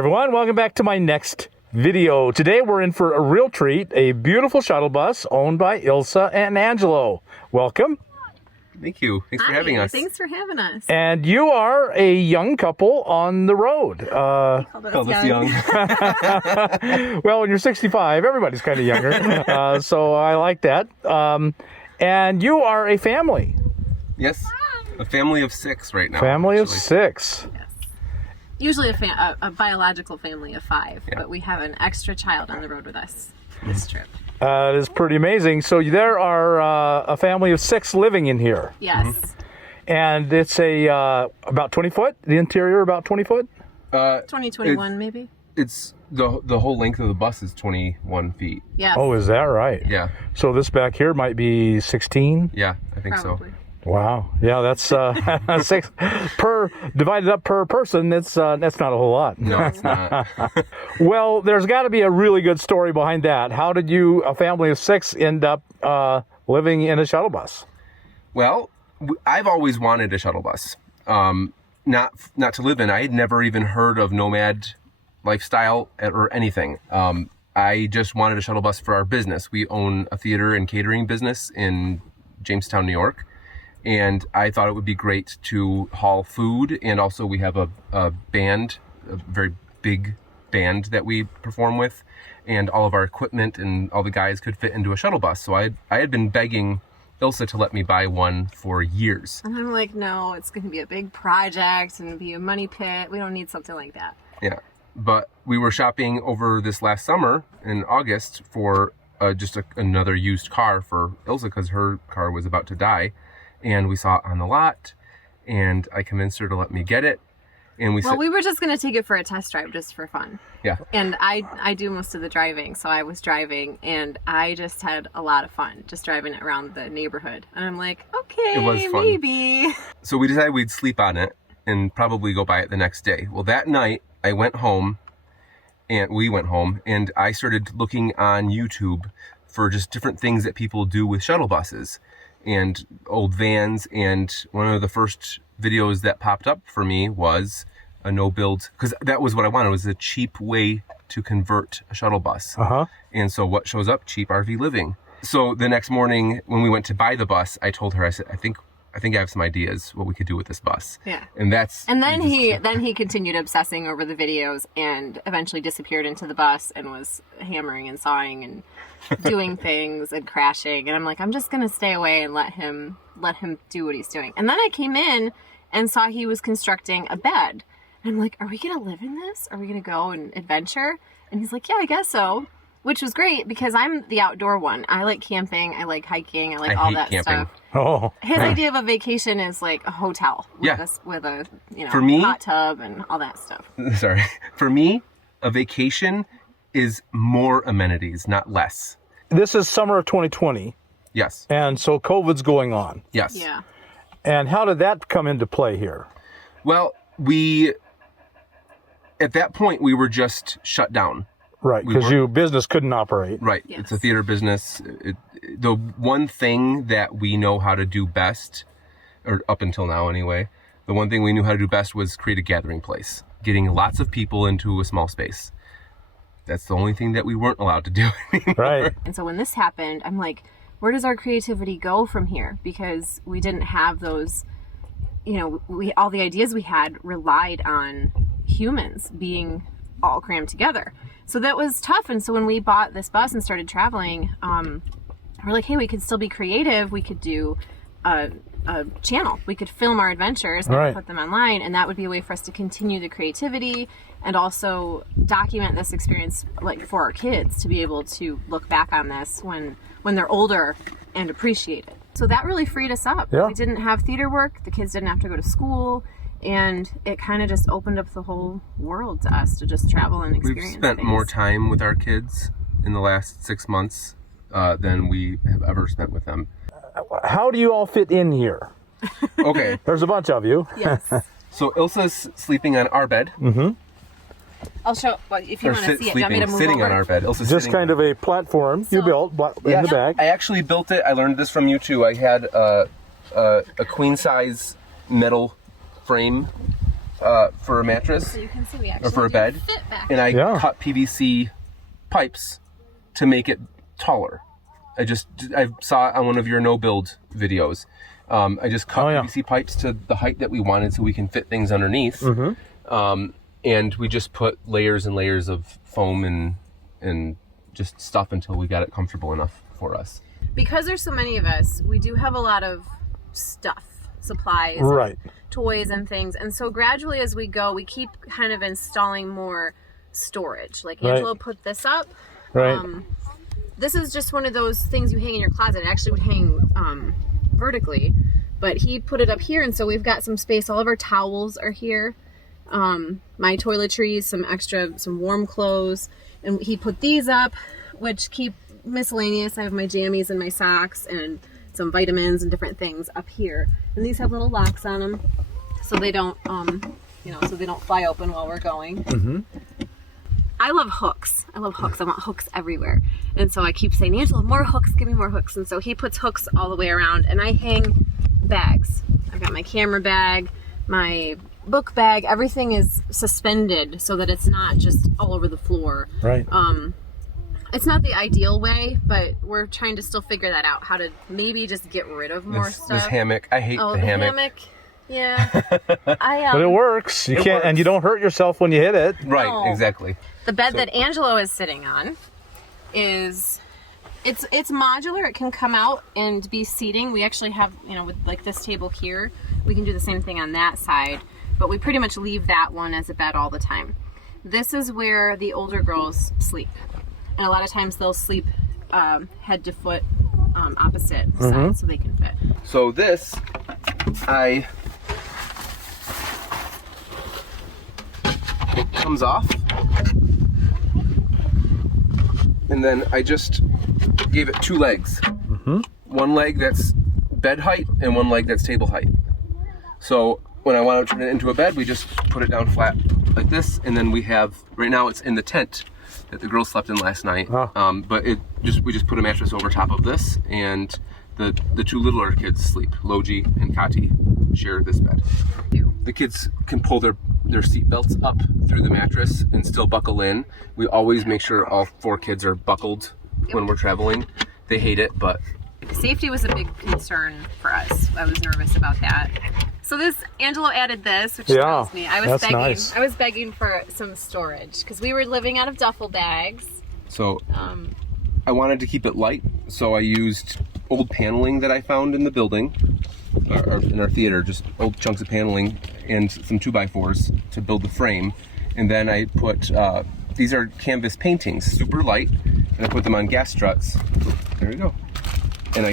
Everyone, welcome back to my next video. Today we're in for a real treat, a beautiful shuttle bus owned by Ylsa and Angelo. Welcome. Thank you. Thanks for having us. Thanks for having us. And you are a young couple on the road. Called us young. Well, when you're 65, everybody's kind of younger. So I like that. And you are a family. Yes. A family of 6 right now. Family of actually. 6. Yes. Usually a biological family of 5, Yeah. but we have an extra child on the road with us this trip. It is pretty amazing. So there are a family of 6 living in here. Yes. Mm-hmm. And it's about 20 foot? The interior about 20 foot? 2021 maybe? It's the whole length of the bus is 21 feet. Yes. Oh, is that right? Yeah. So this back here might be 16? Yeah, I think Probably. so. Wow. Yeah, that's 6 divided up per person. That's not a whole lot. No, it's not. Well, there's got to be a really good story behind that. How did you, a family of 6, end up living in a shuttle bus? Well, I've always wanted a shuttle bus. Not to live in. I had never even heard of nomad lifestyle or anything. I just wanted a shuttle bus for our business. We own a theater and catering business in Jamestown, New York. And I thought it would be great to haul food. And also we have a band, a very big band that we perform with. And all of our equipment and all the guys could fit into a shuttle bus. So I had been begging Ylsa to let me buy one for years. And I'm like, no, it's going to be a big project and be a money pit. We don't need something like that. Yeah. But we were shopping over this last summer in August for just another used car for Ylsa because her car was about to die. And we saw it on the lot, and I convinced her to let me get it. And we were just going to take it for a test drive just for fun. Yeah. And I do most of the driving, so I was driving, and I just had a lot of fun just driving it around the neighborhood. And I'm like, okay, It was fun. maybe. So we decided we'd sleep on it and probably go buy it the next day. Well, that night I went home, and we went home, and I started looking on YouTube for just different things that people do with shuttle buses and old vans. And one of the first videos that popped up for me was a no-build, because that was what I wanted, was a cheap way to convert a shuttle bus. And so what shows up? CheapRVLiving. So the next morning when we went to buy the bus, I told her, I said, I think I have some ideas what we could do with this bus. Yeah. And then he continued obsessing over the videos and eventually disappeared into the bus and was hammering and sawing and doing things and crashing. And I'm like, I'm just going to stay away and let him do what he's doing. And then I came in and saw he was constructing a bed. And I'm like, are we going to live in this? Are we going to go and adventure? And he's like, yeah, I guess so. Which was great because I'm the outdoor one. I like camping. I like hiking. I like all that camping. stuff. Oh. His idea of a vacation is like a hotel with a For me, hot tub and all that stuff. Sorry. For me, a vacation is more amenities, not less. This is summer of 2020, Yes. and so COVID's going on. Yes. Yeah. And how did that come into play here? Well, at that point, we were just shut down. Right, because your business couldn't operate. Right. Yes. It's a theater business. The one thing that we know how to do best, or up until now anyway, the one thing we knew how to do best was create a gathering place, getting lots of people into a small space. That's the only thing that we weren't allowed to do anymore. Right. And so when this happened, I'm like, where does our creativity go from here? Because we didn't have those, all the ideas we had relied on humans being all crammed together. So that was tough. And so when we bought this bus and started traveling, we're like, hey, we could still be creative. We could do a channel. We could film our adventures and put them online. And that would be a way for us to continue the creativity and also document this experience like for our kids to be able to look back on this when they're older and appreciate it. So that really freed us up. Yeah. We didn't have theater work. The kids didn't have to go to school. And it kind of just opened up the whole world to us to just travel and experience We've spent things. more time with our kids in the last 6 months than we have ever spent with them. How do you all fit in here? Okay. There's a bunch of you. Yes. So Ylsa's sleeping on our bed. Mm-hmm. I'll show, well, if you want to see it, do you want me to move sitting over? on our bed. Ylsa's Just sitting kind of a platform you built in the back. I actually built it. I learned this from you too. I had a queen size metal frame for a mattress So you can see we actually or for a do bed, fit back. and I Yeah. cut PVC pipes to make it taller. I saw on one of your no build videos. I just cut PVC pipes to the height that we wanted so we can fit things underneath. And we just put layers and layers of foam and just stuff until we got it comfortable enough for us. Because there's so many of us, we do have a lot of stuff, supplies, Right. toys and things. And so gradually as we go, we keep kind of installing more storage. Like Angelo put this up. Right. This is just one of those things you hang in your closet. It actually would hang vertically, but he put it up here, and so we've got some space. All of our towels are here. My toiletries, some warm clothes, and he put these up, which keep miscellaneous. I have my jammies and my socks and some vitamins and different things up here. And these have little locks on them, so they don't, so they don't fly open while we're going. I love hooks. I want hooks everywhere. And so I keep saying, Angela, more hooks, give me more hooks. And so he puts hooks all the way around, and I hang bags. I've got my camera bag, my book bag, everything is suspended so that it's not just all over the floor. Right. It's not the ideal way, but we're trying to still figure that out, how to maybe just get rid of more stuff. This hammock, I hate the hammock. Yeah. But it works. You can't, and you don't hurt yourself when you hit it. Right, No. exactly. The bed that Angelo is sitting on is it's modular. It can come out and be seating. We actually have, with like this table here, we can do the same thing on that side, but we pretty much leave that one as a bed all the time. This is where the older girls sleep. And a lot of times they'll sleep head to foot opposite sides so they can fit. So this, it comes off, and then I just gave it two legs. One leg that's bed height and one leg that's table height. So when I want to turn it into a bed, we just put it down flat like this, and then we have, right now it's in the tent that the girls slept in last night. But we just put a mattress over top of this, and the two littler kids sleep. Logie and Kati share this bed. The kids can pull their seat belts up through the mattress and still buckle in. We always make sure all four kids are buckled when we're traveling. They hate it, but safety was a big concern for us. I was nervous about that. So Angelo added this, which thrills me. I was begging for some storage because we were living out of duffel bags. So I wanted to keep it light, so I used old paneling that I found in the building, in our theater, just old chunks of paneling and some 2x4s to build the frame. And then I put, these are canvas paintings, super light, and I put them on gas struts. There you go. And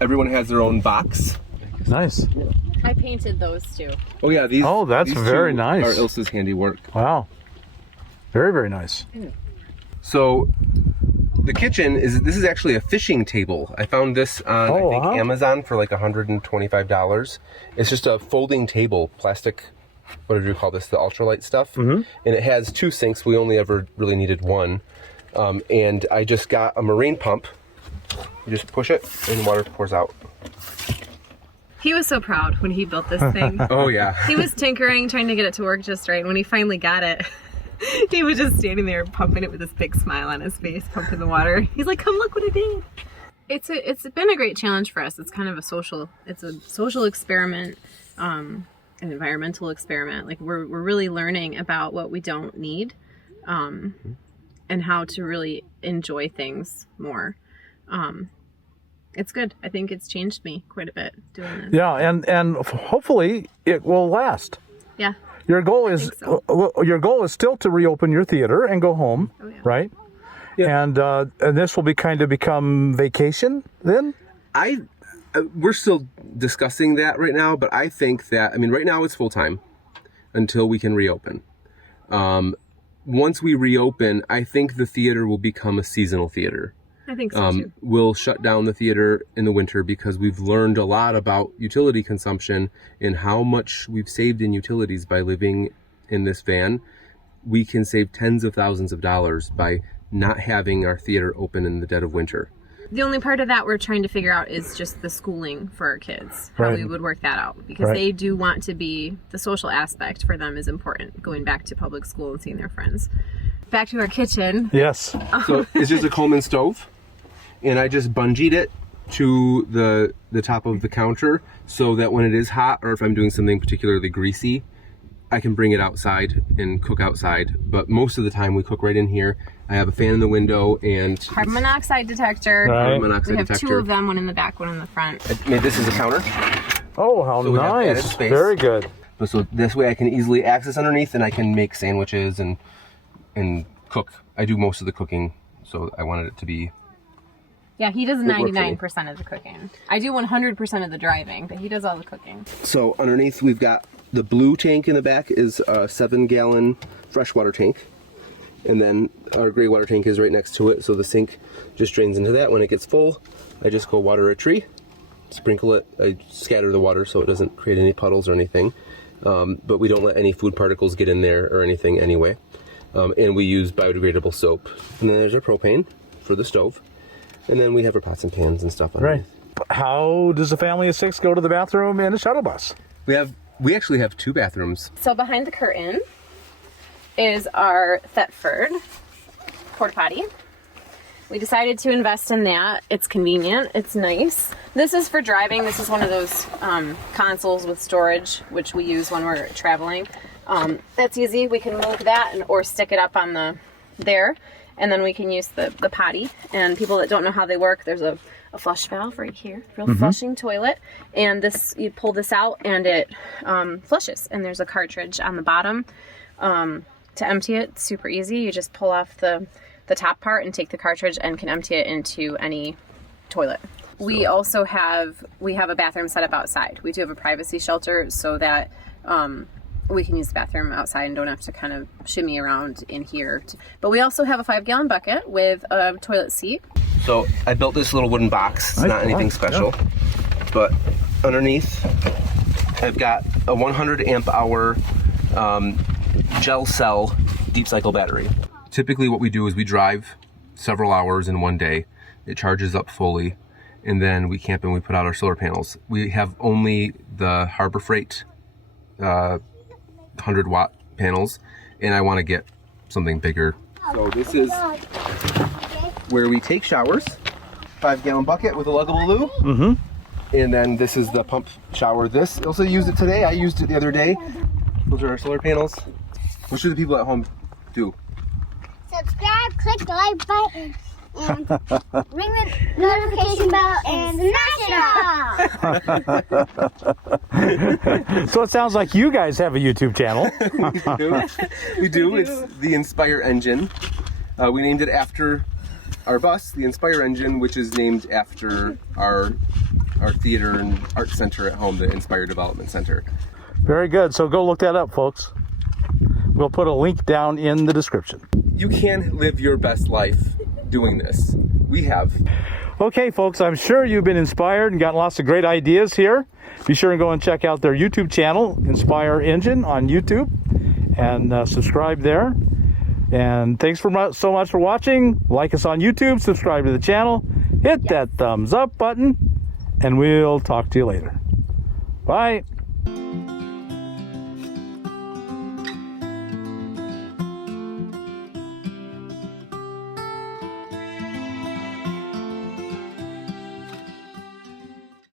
everyone has their own box. Nice. I painted those too. Oh yeah, these. Oh, that's these very two nice. Are Ylsa's handiwork. Wow. Very, very nice. So the kitchen this is actually a fishing table. I found this on Amazon for like $125. It's just a folding table, plastic. What did you call this? The ultralight stuff. And it has two sinks. We only ever really needed one. And I just got a marine pump. You just push it and water pours out. He was so proud when he built this thing. Oh yeah. He was tinkering, trying to get it to work just right. When he finally got it, he was just standing there pumping it with this big smile on his face, pumping the water. He's like, "Come look what I did." It's been a great challenge for us. It's kind of a social experiment, an environmental experiment. Like we're really learning about what we don't need, and how to really enjoy things more. It's good. I think it's changed me quite a bit doing this. Yeah, and hopefully it will last. Yeah. Your goal is still to reopen your theater and go home, right? Yeah. And this will become vacation then? We're still discussing that right now, but I think that, right now it's full time until we can reopen. Once we reopen, I think the theater will become a seasonal theater. I think so too. We'll shut down the theater in the winter because we've learned a lot about utility consumption and how much we've saved in utilities by living in this van. We can save tens of thousands of dollars by not having our theater open in the dead of winter. The only part of that we're trying to figure out is just the schooling for our kids, how Right. we would work that out, because Right. they do want to be, the social aspect for them is important, going back to public school and seeing their friends. Back to our kitchen. Yes. So it's just a Coleman stove, and I just bungeed it to the top of the counter so that when it is hot, or if I'm doing something particularly greasy, I can bring it outside and cook outside. But most of the time we cook right in here. I have a fan in the window and Carbon monoxide detector. Right. carbon monoxide We have detector. 2 of them, one in the back, one in the front. I made this as a counter. Oh, how So we have added nice. space. Very good. But so this way I can easily access underneath, and I can make sandwiches and cook. I do most of the cooking, so I wanted it to be. Yeah, he does worked for me. 99% of the cooking. I do 100% of the driving, but he does all the cooking. So underneath we've got the blue tank in the back is a 7-gallon freshwater tank. And then our gray water tank is right next to it, so the sink just drains into that. When it gets full, I just go water a tree, sprinkle it, I scatter the water so it doesn't create any puddles or anything. But we don't let any food particles get in there or anything anyway. And we use biodegradable soap. And then there's our propane for the stove. And then we have our pots and pans and stuff underneath. Right. How does a family of 6 go to the bathroom in a shuttle bus? We actually have 2 bathrooms. So behind the curtain is our Thetford porta potty. We decided to invest in that. It's convenient, it's nice. This is for driving. This is one of those consoles with storage, which we use when we're traveling. That's easy. We can move that or stick it up on there, and then we can use the potty. And people that don't know how they work, there's a flush valve right here, real flushing toilet, and this, you pull this out and it flushes, and there's a cartridge on the bottom to empty it. It's super easy. You just pull off the top part and take the cartridge and can empty it into any toilet. We also have a bathroom set up outside. We do have a privacy shelter so that we can use the bathroom outside and don't have to kind of shimmy around in here. But we also have a 5-gallon bucket with a toilet seat. So I built this little wooden box. It's not anything special, but underneath I've got a 100 amp hour gel cell deep cycle battery. Typically what we do is we drive several hours in one day. It charges up fully, and then we camp and we put out our solar panels. We have only the Harbor Freight 100 watt panels, and I want to get something bigger. So this is where we take showers. 5-gallon bucket with a luggable loo. Mm-hmm. And then this is the pump shower. This, Ylsa used it today. I used it the other day. Those are our solar panels. What should the people at home do? Subscribe, click the like button, and ring the notification bell and smash it off. So it sounds like you guys have a YouTube channel. We do. It's the Inspire engine. We named it after our bus, the Inspire engine, which is named after our theater and art center at home, the Inspire Development Center. Very good. So go look that up, folks. We'll put a link down in the description. You can live your best life doing this. We have. Okay, folks, I'm sure you've been inspired and gotten lots of great ideas here. Be sure and go and check out their YouTube channel, Inspire Engine, on YouTube, and subscribe there. And thanks so much for watching. Like us on YouTube, subscribe to the channel, hit that thumbs up button, and we'll talk to you later. Bye.